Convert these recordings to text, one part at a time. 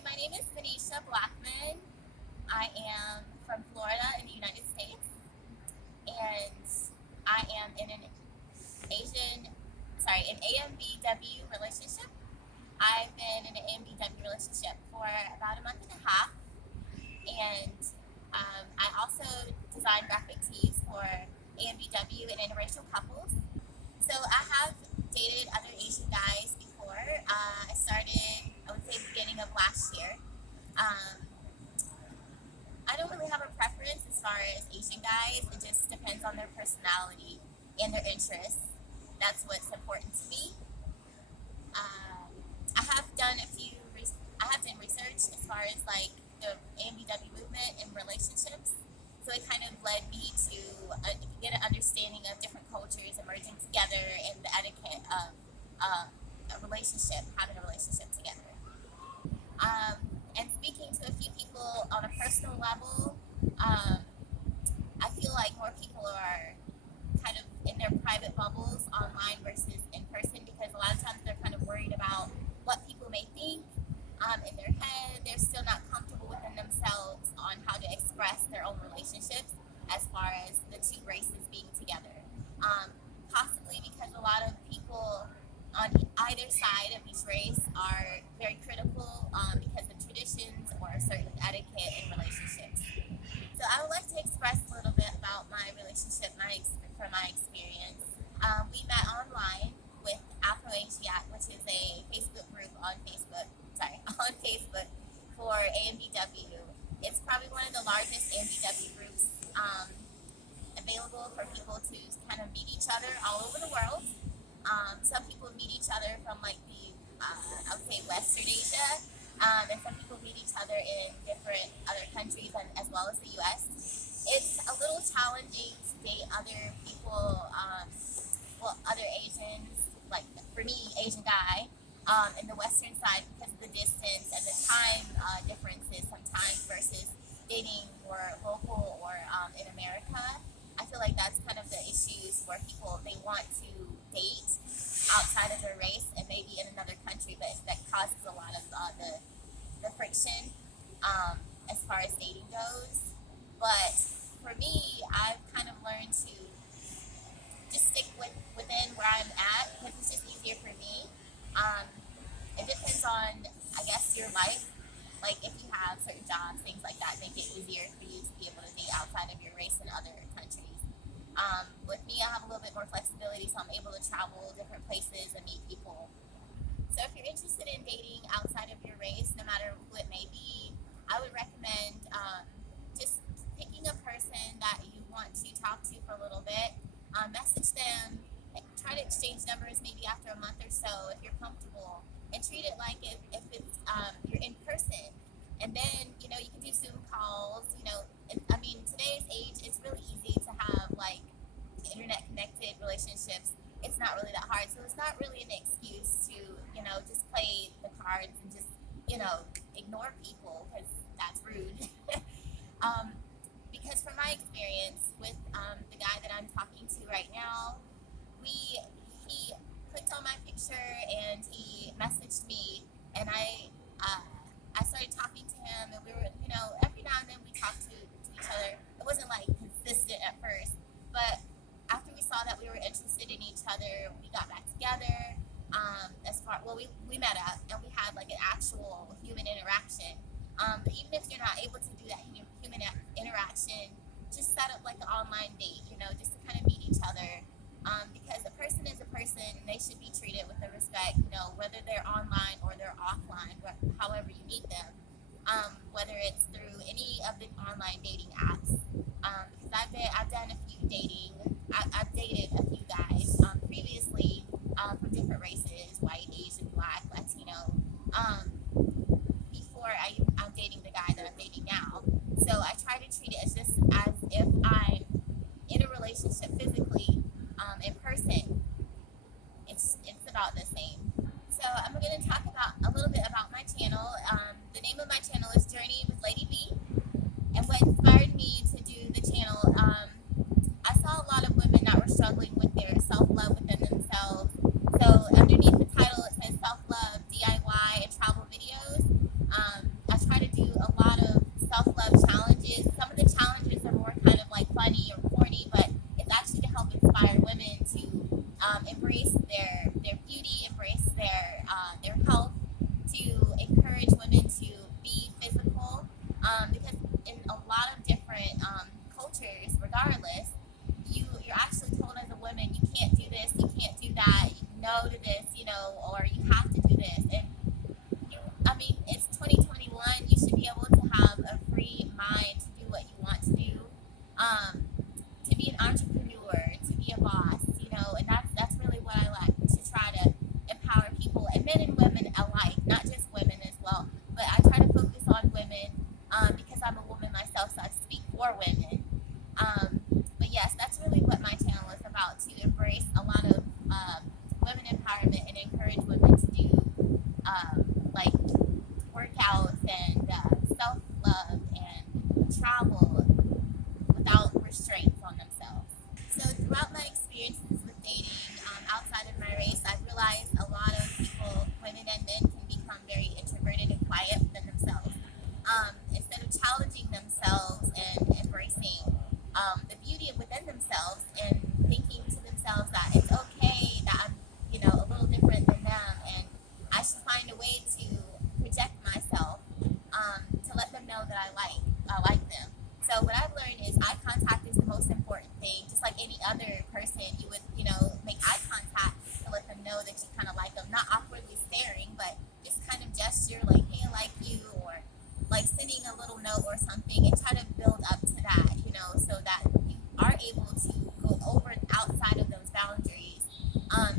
My name is Venetia Blackman. I am from Florida in the United States, and I am in an AMBW relationship. I've been in an AMBW relationship for about a month and a half, and I also design graphic tees for AMBW and interracial couples. So I have dated other Asian guys before. I started, I would say, beginning of last year. Um, I don't really have a preference as far as Asian guys. It just depends on their personality and their interests. That's what's important to me. Um, I have done a few. I have done research as far as like the AMBW movement and relationships. So it kind of led me to get an understanding of different cultures emerging together and the etiquette of a relationship, having a relationship together. And speaking to a few people on a personal level, um, I feel like more people are kind of in their private bubbles online versus in person because a lot of times they're kind of worried about what people may think in their head. They're still not comfortable within themselves on how to express their own relationships as far as the two races being together. Possibly because a lot of people on either side of each race are very critical because of traditions or certain etiquette in relationships. So I would like to express a little bit about my relationship, from my experience. We met online with Afro-Asiatic, which is a Facebook group on Facebook. Sorry, on Facebook for AMBW. It's probably one of the largest AMBW groups available for people to kind of meet each other all over the world. Some people meet each other from like I would say Western Asia, and some people meet each other in different other countries and as well as the U.S. It's a little challenging to date other people, other Asians, like for me, Asian guy, in the Western side because of the distance and the time differences sometimes versus dating more local or in America. I feel like that's kind of the issues where people they want to date outside of their race and maybe in another country, but that causes a lot of the friction as far as dating goes. But for me, I've kind of learned to just stick within where I'm at because it's just easier for me. Um, it depends on, I guess, your life. Like if you have certain jobs, things like that, make it easier for you to be able to date outside of your race in other countries. With me, I have a little bit more flexibility, so I'm able to travel different places and meet people. So if you're interested in dating outside of your race, no matter who it may be, I would recommend just picking a person that you want to talk to for a little bit, message them, try to exchange numbers maybe after a month or so if you're comfortable, and treat it like if it's you're in person. And then you know you can do Zoom calls. I mean today's age, it's really easy to have like internet connected relationships. It's not really that hard, so it's not really an excuse to just play the cards and just ignore people because that's rude. Because from my experience with the guy that I'm talking to right now, he clicked on my picture and he messaged me, and I started talking to him, and we were every now and then we talked to each other. It wasn't like consistent at first, but after we saw that we were interested in each other, we got back together. We met up and we had like an actual human interaction. But even if you're not able to do that human interaction, just set up like an online date, just to kind of meet each other. Because a person is a person and they should be treated with the respect, whether they're online or they're offline, however you meet them. Whether it's through any of the online dating apps. Because I've done a few dating. I've dated a few guys previously from different races, white, Asian, black, Latino, before I'm dating the guy that I'm dating now. So I try to treat it as if I'm in a relationship physically, in person. It's about the same. So I'm going to talk about a little bit about my channel. The name of my channel is Journey with Lady B. And what inspired me to do the channel, I saw a lot of women that were struggling with their self-love within themselves. So underneath the title, it says self-love, DIY, and travel videos. or you have to do this. And I mean, it's 2021. You should be able to have a free mind to do what you want to do, um, to be an entrepreneur, to be a boss, and that's really what I like to try to empower people, and men and women alike, not just women as well. But I try to focus on women because I'm a woman myself, so I speak for women. But yes, that's really what my channel is about, to embrace a lot of women empowerment and encourage women to do like workouts and self love and travel without restraints on themselves. So throughout my experiences with dating outside of my race, I've realized a lot of people, women and men, can become very introverted and quiet within themselves. Instead of challenging themselves and embracing the beauty within themselves and thinking to themselves that it's okay that I'm, a little different than them, and I should find a way to project myself to let them know that I like them. So what I've learned is eye contact is the most important thing. Just like any other person, you would, make eye contact to let them know that you kind of like them. Not awkwardly staring, but just kind of gesture like, hey, I like you, or like sending a little note or something, and try to build up to that, so that you are able to go over outside of those boundaries.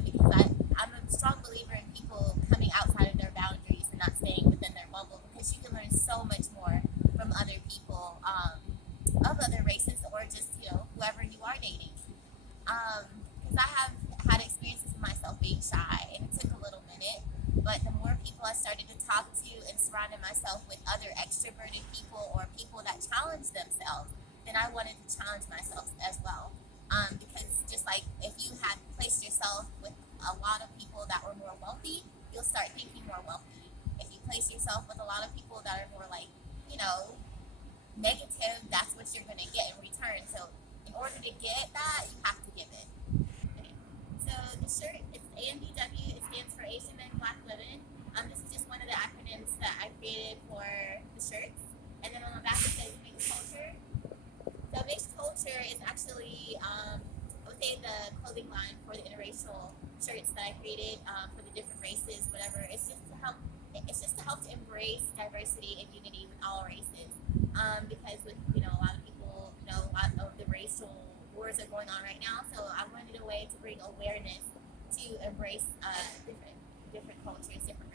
Because I'm a strong believer in people coming outside of their boundaries and not staying within their bubble, because you can learn so much more from other people of other races, or just whoever you are dating. Because I have had experiences of myself being shy, and it took a little minute. But the more people I started to talk to and surrounded myself with other extroverted people, or people that challenge themselves, then I wanted to challenge myself as well. Because just like if you had placed yourself with a lot of people that were more wealthy, you'll start thinking more wealthy. If you place yourself with a lot of people that are more like, you know, negative, that's what you're going to get in return. So in order to get that, you have to give it. Okay. So the shirt, it's AMBW. It stands for Asian Men, Black Women. This is just one of the acronyms that I created for the shirts. And then on the back it says mixed culture. So mixed culture is actually, I would say, the clothing line for the interracial shirts that I created for the different races, whatever. It's just to help. It's just to help to embrace diversity and unity with all races. Because with a lot of people, a lot of the racial wars are going on right now. So I wanted a way to bring awareness to embrace different cultures, different